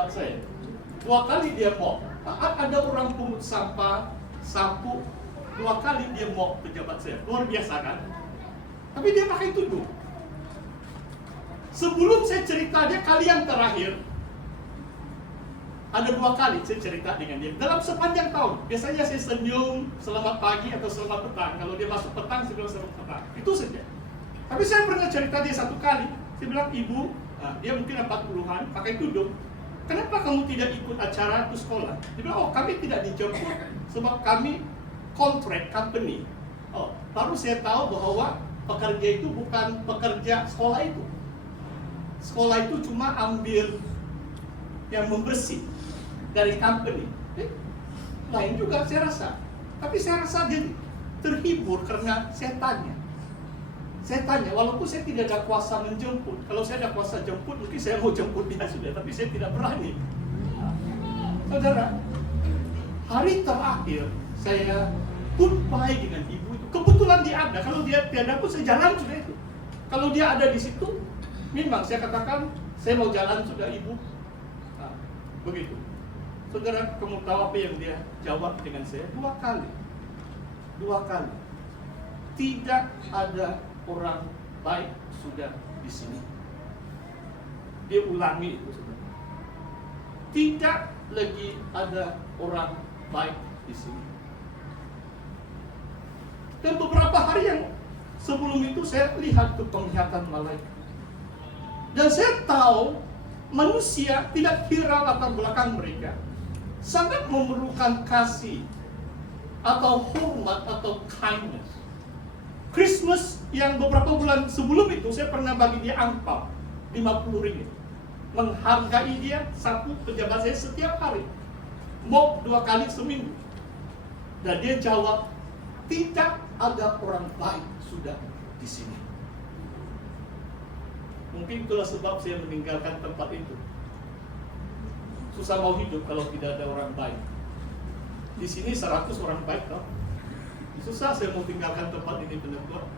pejabat saya. 2 kali dia mop. Ada orang pungut sampah, sapu, 2 kali dia mop pejabat saya. Luar biasa kan? Tapi dia pakai tudung. Sebelum saya cerita dia kali yang terakhir, ada 2 kali saya cerita dengan dia dalam sepanjang tahun. Biasanya saya senyum, selamat pagi atau selamat petang. Kalau dia masuk petang, saya bilang selamat petang. Itu saja. Tapi saya pernah cerita dia 1 kali. Saya bilang, ibu, dia mungkin 40-an, pakai tudung. Kenapa kamu tidak ikut acara ke sekolah? Dia bilang, oh kami tidak dijemput sebab kami kontrak company. Oh, baru saya tahu bahwa pekerja itu bukan pekerja sekolah itu. Sekolah itu cuma ambil yang membersih dari company. Lain juga saya rasa. Tapi saya rasa dia terhibur karena saya tanya. Saya tanya, walaupun saya tidak ada kuasa menjemput. Kalau saya ada kuasa jemput, mungkin saya mau jemput dia sudah, tapi saya tidak berani. Saudara, hari terakhir saya goodbye dengan ibu itu. Kebetulan dia ada. Kalau dia tiada pun saya jalan sudah itu. Kalau dia ada di situ, memang saya katakan saya mau jalan sudah ibu. Nah, begitu. Saudara, kamu tahu apa yang dia jawab dengan saya? 2 kali. 2 kali. Tidak ada orang baik sudah di sini. Dia ulangi itu, saudara. Tidak lagi ada orang baik di sini. Dan beberapa hari yang sebelum itu saya lihat tuh penglihatan malaikat. Dan saya tahu manusia tidak kira latar belakang mereka sangat memerlukan kasih atau hormat atau kindness. Christmas yang beberapa bulan sebelum itu saya pernah bagi dia angpau 50 ringgit. Menghargai dia, 1 pejabat saya setiap hari. Mop 2 kali seminggu. Dan dia jawab, tidak ada orang baik sudah di sini. Mungkin itulah sebab saya meninggalkan tempat itu. Susah mau hidup kalau tidak ada orang baik. Di sini 100 orang baik, toh. Susah saya mau tinggalkan tempat ini, penentua.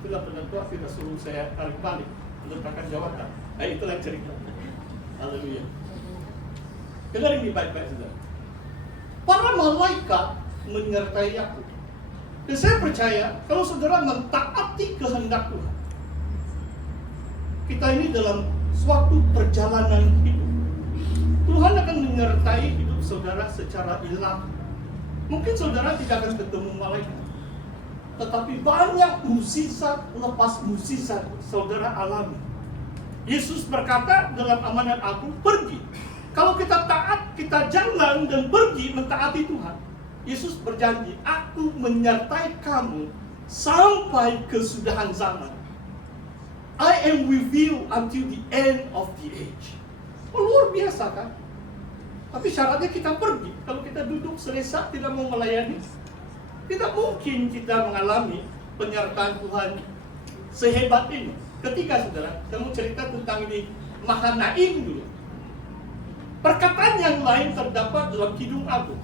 Itulah penentua tidak suruh saya tarik balik, meletakkan jawatan. Itulah cerita. Haleluya. Dengar ini baik-baik, saudara. Para malaikat menyertai aku. Dan saya percaya kalau saudara mentaati kehendak Tuhan, kita ini dalam suatu perjalanan hidup, Tuhan akan menyertai hidup saudara secara ilahi. Mungkin saudara tidak akan ketemu malaikat, tetapi banyak mukjizat lepas mukjizat saudara alami. Yesus berkata dalam amanat Aku, pergi. Kalau kita taat, kita jalan dan pergi mentaati Tuhan. Yesus berjanji, Aku menyertai kamu sampai kesudahan zaman. I am with you until the end of the age. Oh, luar biasa kan? Tapi syaratnya kita pergi. Kalau kita duduk selesa tidak mau melayani, tidak mungkin kita mengalami penyertaan Tuhan sehebat ini. Ketika saudara, saya mau cerita tentang ini Mahanaim dulu. Perkataan yang lain terdapat dalam Kidung Agung.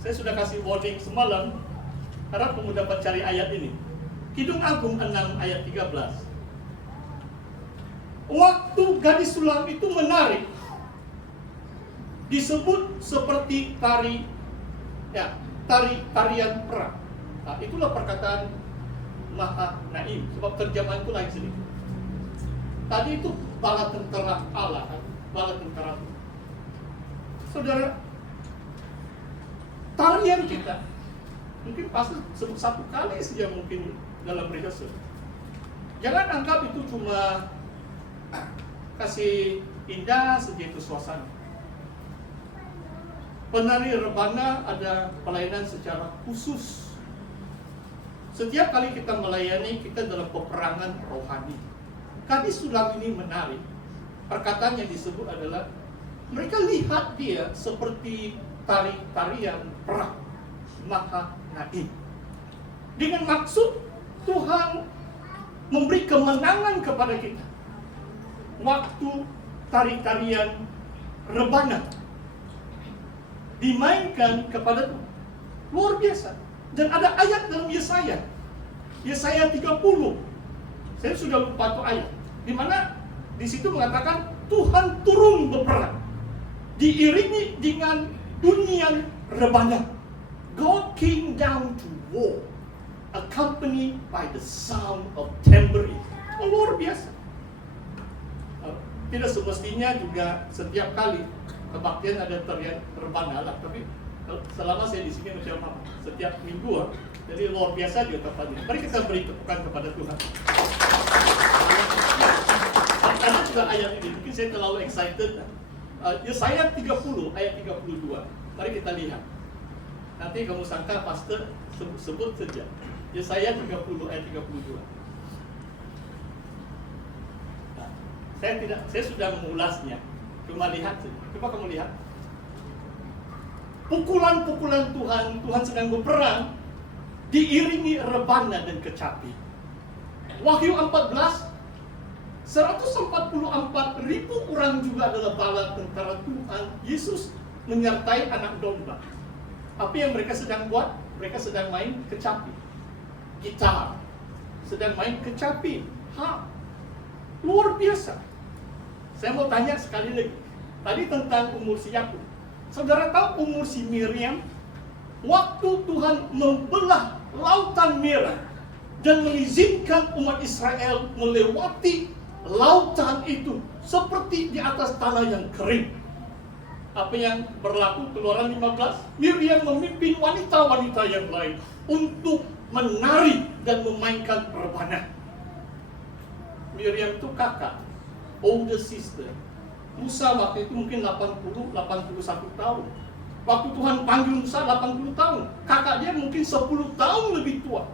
Saya sudah kasih warning semalam, harap kamu dapat cari ayat ini. Kidung Agung 6 ayat 13. Waktu gadis sulam itu menari, disebut seperti tarian perang. Nah, itulah perkataan Mahanaim, sebab terjemahan itu lain sedikit. Tadi itu bala tentara Allah, bala tentara. Saudara, tarian kita mungkin pasti sebut 1 kali saja mungkin dalam rehearsal. Jangan anggap itu cuma kasih indah saja itu suasana. Penari rebana ada pelayanan secara khusus. Setiap kali kita melayani, kita dalam peperangan rohani. Gadis sulam ini menari. Perkataan yang disebut adalah mereka lihat dia seperti tarian perang, Mahanaim. Dengan maksud Tuhan memberi kemenangan kepada kita. Waktu tarian rebana dimainkan kepada Tuhan. Luar biasa. Dan ada ayat dalam Yesaya 30. Saya sudah lupa tuh ayat. Di mana di situ mengatakan Tuhan turun berperang. diiringi dengan bunyian rebana. God came down to war, accompanied by the sound of tambourine. Luar biasa. Tidak semestinya juga setiap kali kebaktian ada teriak rebana lah, tapi selama saya di sini macam apa? Setiap minggu, jadi luar biasa juga tepatnya. Mari kita beri tepukan kepada Tuhan. Karena juga ayat ini, mungkin saya terlalu excited. Yesaya 30 ayat 32. Mari kita lihat. Nanti kamu sangka pastor sebut saja. Yesaya 30 ayat 32. Nah, saya sudah mengulasnya. Cuma lihat saja. Coba kamu lihat. Pukulan-pukulan Tuhan sedang berperang, diiringi rebana dan kecapi. Wahyu 14, 144.000 orang juga adalah bala tentara Tuhan Yesus menyertai anak domba. Apa yang mereka sedang buat? Mereka sedang main kecapi, gitar, sedang main kecapi. Luar biasa. Saya mau tanya sekali lagi. Tadi tentang umur si Yakub. Saudara tahu umur si Miriam? Waktu Tuhan membelah lautan merah dan mengizinkan umat Israel melewati lautan itu seperti di atas tanah yang kering. Apa yang berlaku? Keluaran 15, Miriam memimpin wanita-wanita yang lain untuk menari dan memainkan rebana. Miriam itu kakak, older sister. Musa waktu itu mungkin 81 tahun. Waktu Tuhan panggil Musa 80 tahun. Kakak dia mungkin 10 tahun lebih tua.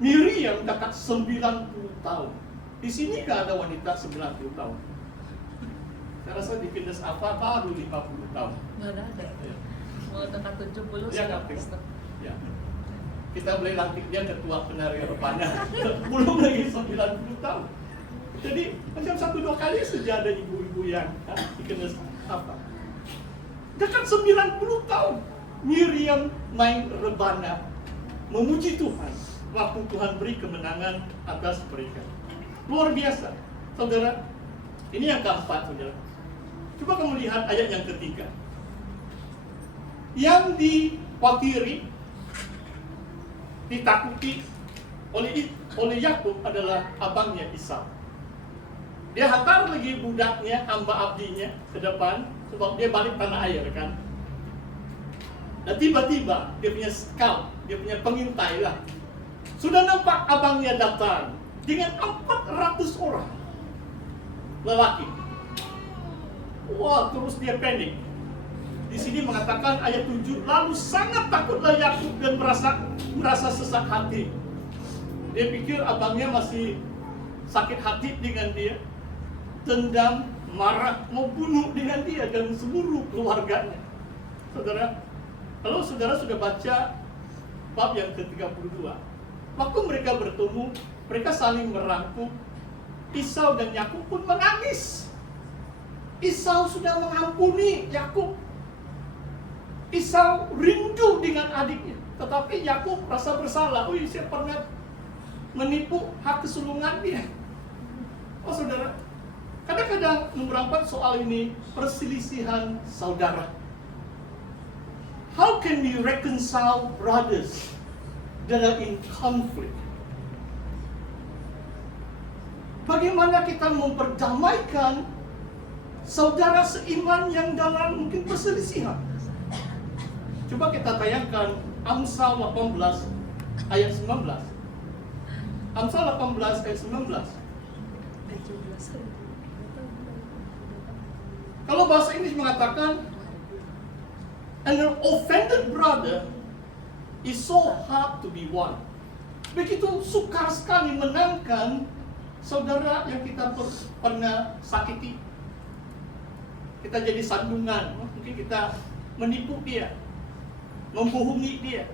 Miriam kakak 90 tahun. Di sini gak ada wanita 90 tahun. Saya rasa di fitness apa baru 50 tahun. Nggak ada. Ya. Mau dekat 70 Dia sudah nggak pastor. Ya. Kita boleh lantik dia ketua penari rebana. Belum lagi 90 tahun. Jadi macam 1-2 kali saja ada ibu-ibu yang dikenal apa. Dekat 90 tahun Miriam main rebana memuji Tuhan waktu Tuhan beri kemenangan atas mereka. Luar biasa. Saudara, ini yang keempat, saudara. Coba kamu lihat ayat yang ketiga. Yang dikhawatiri, ditakuti oleh Yakub adalah abangnya Esau. Dia hantar lagi budaknya, hamba abdinya ke depan sebab dia balik tanah air kan. Dan tiba-tiba dia punya scout, dia punya pengintai lah. Sudah nampak abangnya datang dengan 400 orang lelaki. Wah, terus dia panik. Di sini mengatakan ayat 7, lalu sangat takutlah Yakub dan merasa sesak hati. Dia pikir abangnya masih sakit hati dengan dia, dendam, marah, mau bunuh dengan dia dan seluruh keluarganya. Saudara, kalau saudara sudah baca bab yang ke-32, waktu mereka bertemu, mereka saling merangkul. Esau dan Yakub pun menangis. Esau sudah mengampuni Yakub. Esau rindu dengan adiknya, tetapi Yakub rasa bersalah. Saya pernah menipu hak kesulungan dia. Oh saudara, kadang-kadang nomor 4 soal ini perselisihan saudara. How can we reconcile brothers that are in conflict? Bagaimana kita memperdamaikan saudara seiman yang dalam mungkin perselisihan? Coba kita tayangkan Amsal 18 ayat 19. Amsal 18 ayat 19. Kalau bahasa Inggris mengatakan, an offended brother is so hard to be won. Begitu sukar sekali menangkan saudara yang kita pernah sakiti. Kita jadi sandungan, mungkin kita menipu dia, membohongi dia,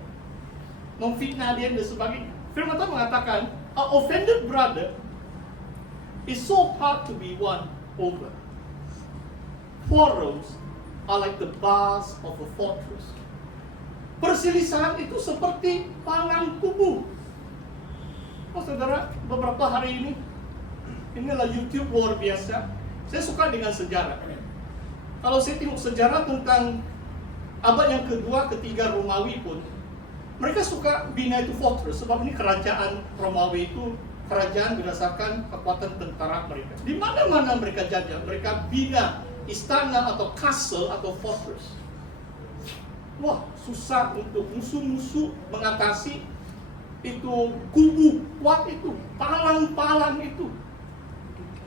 memfitnah dia dan sebagainya. Firman Tuhan mengatakan, a offended brother is so hard to be won over. Quarrels are like the bars of a fortress. Perselisihan itu seperti palang kubu. Oh saudara, beberapa hari ini, inilah YouTube luar biasa. Saya suka dengan sejarah. Kalau saya tengok sejarah tentang abad yang kedua, ketiga Romawi pun, mereka suka bina itu fortress, sebab ini kerajaan Romawi itu kerajaan berdasarkan kekuatan tentara mereka. Di mana-mana mereka jajah, mereka bina istana atau castle atau fortress. Wah, susah untuk musuh-musuh mengatasi itu kubu kuat itu, palang-palang itu,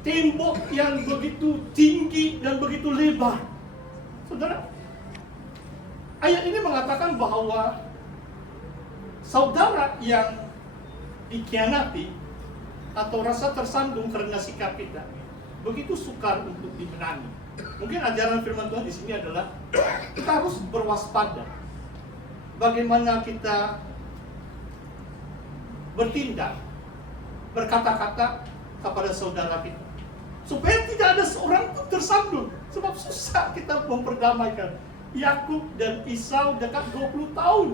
tembok yang begitu tinggi dan begitu lebar. Saudara, ayat ini mengatakan bahwa saudara yang dikhianati atau rasa tersandung karena sikap kita begitu sukar untuk dimenangi. Mungkin ajaran firman Tuhan di sini adalah kita harus berwaspada. Bagaimana kita bertindak, berkata-kata kepada saudara kita, supaya tidak ada seorang pun tersandung. Sebab susah kita memperdamaikan. Yakub dan Esau dekat 20 tahun.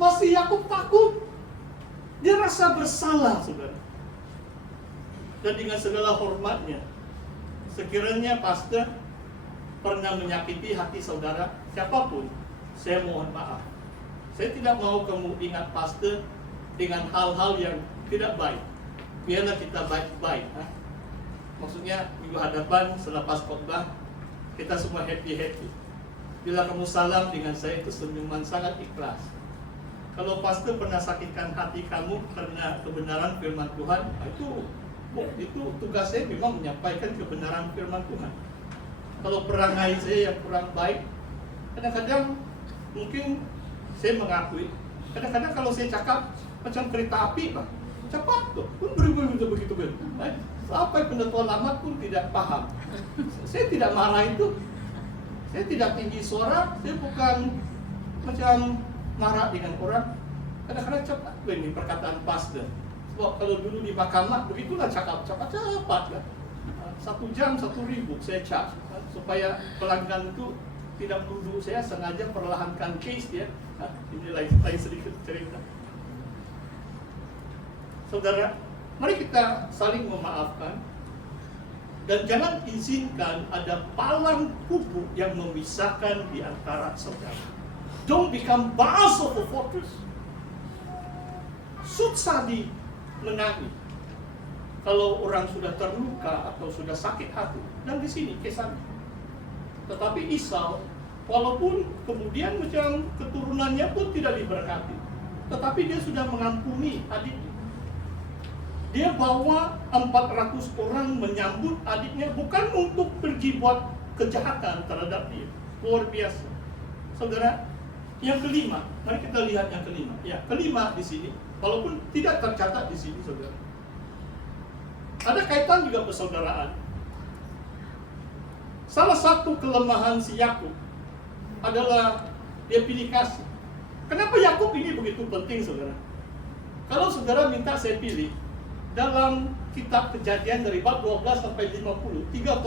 Masih Yakub takut. Dia rasa bersalah, saudara. Dan dengan segala hormatnya, sekiranya pastor pernah menyakiti hati saudara, siapapun, saya mohon maaf. Saya tidak mau kamu ingat pastor dengan hal-hal yang tidak baik. Biarlah kita baik-baik. Maksudnya, minggu hadapan selepas khotbah, kita semua happy-happy. Bila kamu salam dengan saya, itu senyuman sangat ikhlas. Kalau pastor pernah sakitkan hati kamu karena kebenaran firman Tuhan, itu tugas saya memang menyampaikan kebenaran firman Tuhan. Kalau perangai saya yang kurang baik, kadang-kadang mungkin saya mengakui, kadang-kadang kalau saya cakap macam kereta api, Pak, cepat tuh, pun begitu. Sampai penentuan lama pun tidak paham. Saya tidak marah itu, saya tidak tinggi suara, saya bukan macam marah dengan orang. Kadang-kadang cepat ini perkataan pastor. Sebab kalau dulu di mahkamah begitulah cepat lah. 1 jam 1.000 saya charge supaya pelanggan itu tidak menuduh saya sengaja perlahankan case dia. Ini lain sedikit cerita. Saudara, mari kita saling memaafkan dan jangan izinkan ada palang kubu yang memisahkan di antara saudara. Don't become bars of a fortress. Susah dimenangi kalau orang sudah terluka atau sudah sakit hati. Dan di sini kisahnya. Tetapi Esau, walaupun kemudian macam keturunannya pun tidak diberkati, tetapi dia sudah mengampuni adiknya. Dia bawa 400 orang menyambut adiknya, bukan untuk pergi buat kejahatan terhadap dia. Luar biasa. Saudara, yang kelima, mari kita lihat yang kelima. Ya, kelima di sini, walaupun tidak tercatat di sini, saudara. Ada kaitan juga persaudaraan. Salah satu kelemahan si Yakub adalah dia pilih kasih. Kenapa Yakub ini begitu penting, saudara? Kalau saudara minta saya pilih, dalam kitab Kejadian dari bab 12 sampai 50, 3